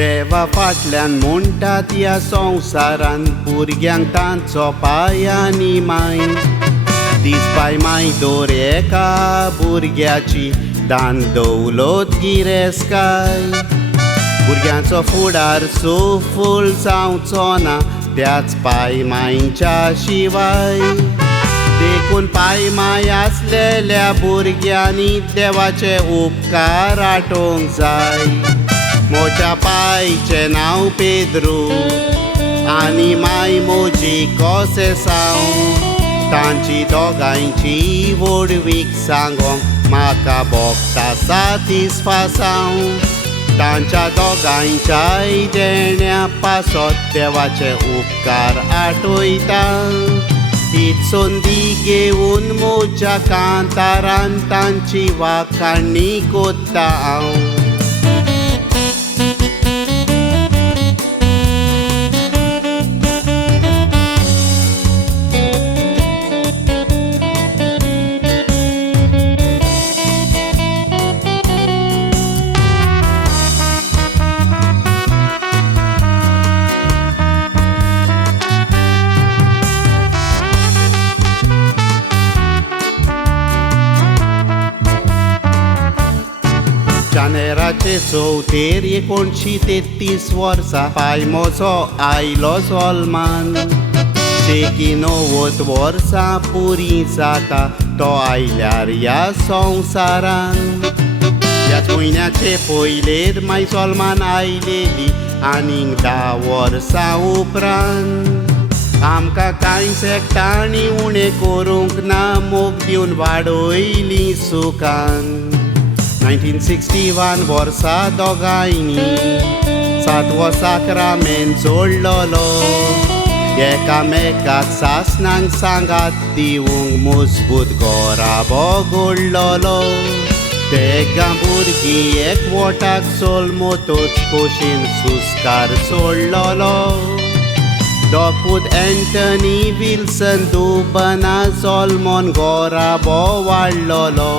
देवा फाटल्यान म्हणटात ह्या संवसारान भुरग्यांक तांचो पाय आनी माय दिसपाय माय दोर एका भुरग्याची दान दौलत गिरेस्काय भुरग्यांचो फुडार सफल जावचो ना त्याच पाय मायच्या शिवाय देखून पाय माय आसलेल्या भुरग्यांनी देवाचे उपकार आठोवंक जाय मोच्या पायचे नांव पेद्रू आनी माय मोजी कोसेसांव तांची दोगांयची वडवीक सांगोंक म्हाका भोगता सातिस्फासांव तांच्या दोगांयच्याय देण्या पासत देवाचे उपकार आठयता हीच संदी घेवन मोच्या कांतारान तांची वाखाणणी कोत्ता हांव जानेराचे 1933 वर्सा पाय म्हजो आयलो जल्मान शेकी 90 वर्सां पुरी जाता तो आयल्यार ह्या संवसारान ह्याच म्हयन्याचे पयलेर माय जल्मान आयलेली आनीक 10 वर्सां उपरांत आमकां कांयच एकठांय उणें करूंक ना मोग दिवन वाडयली सुखान 1961 वर्सा दोगांयनी 7वो साक्रामेंत जोडलोलो एकामेकाक सासणांक सांगात दिवंक मजबूत घोराबो घडलोलो तेगा भुरगीं एकवटाक चलमोतोच खोशेन सुस्कार सोडलोलो दोपूत एंटनी विल्सन दुबना जल्मोन घोराबो वाडलोलो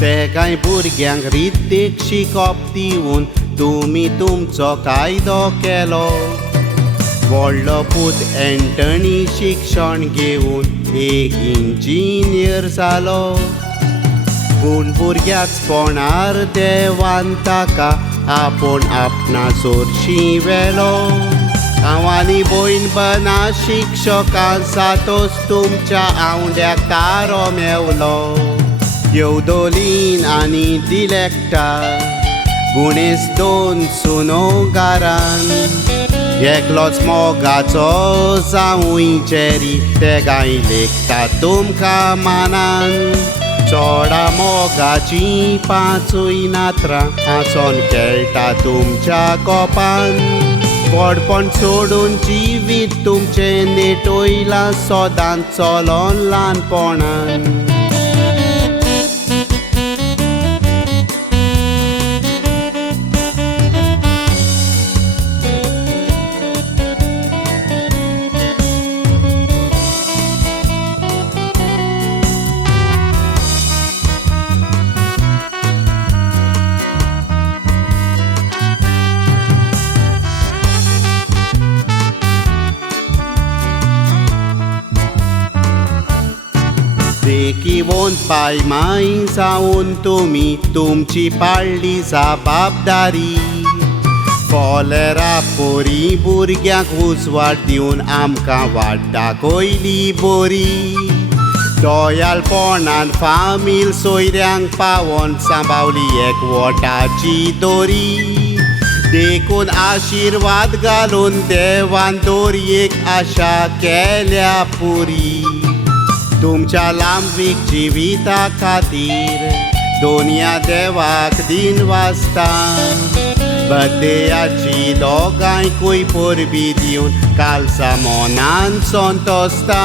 तेगाय भुरग्यांक रितीक शिकोप दिवन तुमी तुमचो कायदो केलो व्हडलो पूत एंटनी शिक्षण घेवन एक इंजिनियर जालो पूण भुरग्याच पोणार देवान ताका आपूण आपणा चोरशी वेलो हांव आनी भयण बना शिक्षकां जातोच तुमच्या आवंड्याक तारो मेवलो येवदोलीन आनी दिलेक्टा गुणेस 2 सुनो घरान एकलोच मोगाचो जावूय चेरी तेगाय लेखता तुमकां मानान चोडा मोगाची 5 नात्रां आसोन खेळटा तुमच्या कोपान व्हडपण सोडून जिवीत तुमचें नेटोयलां सोदांत चलोन ल्हानपणान देखीवन पाय माय जावन तुमी तुमची पाळली जबाबदारी कोलेरा पोरी भुरग्यांक उजवाड दिवन आमकां वाट दाखयली बरी दोयालपणान फामील सोयऱ्यांक पावोन सांबावली एकवटाची दोरी देखून आशिर्वाद घालून देवान दोरयेक आशा केल्या पुरी तुमच्या लांबीक जिविता खातीर दोनया देवाक दिन वाजता बड्डेयाची दोगांयकूय परबी दिवन कालसा मोनान संतोसता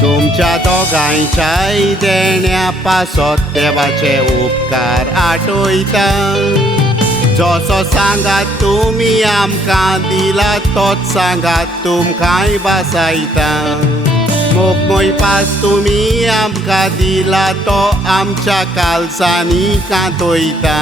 तुमच्या दोगांयच्याय देण्या पासत देवाचे उपकार आठवयता जसो सांगात तुमी आमकां दिला तोच सांगात तुमकांय बासायता मोग पास तुमी आमकां दिला तो आमच्या कालसांनी कांतोयता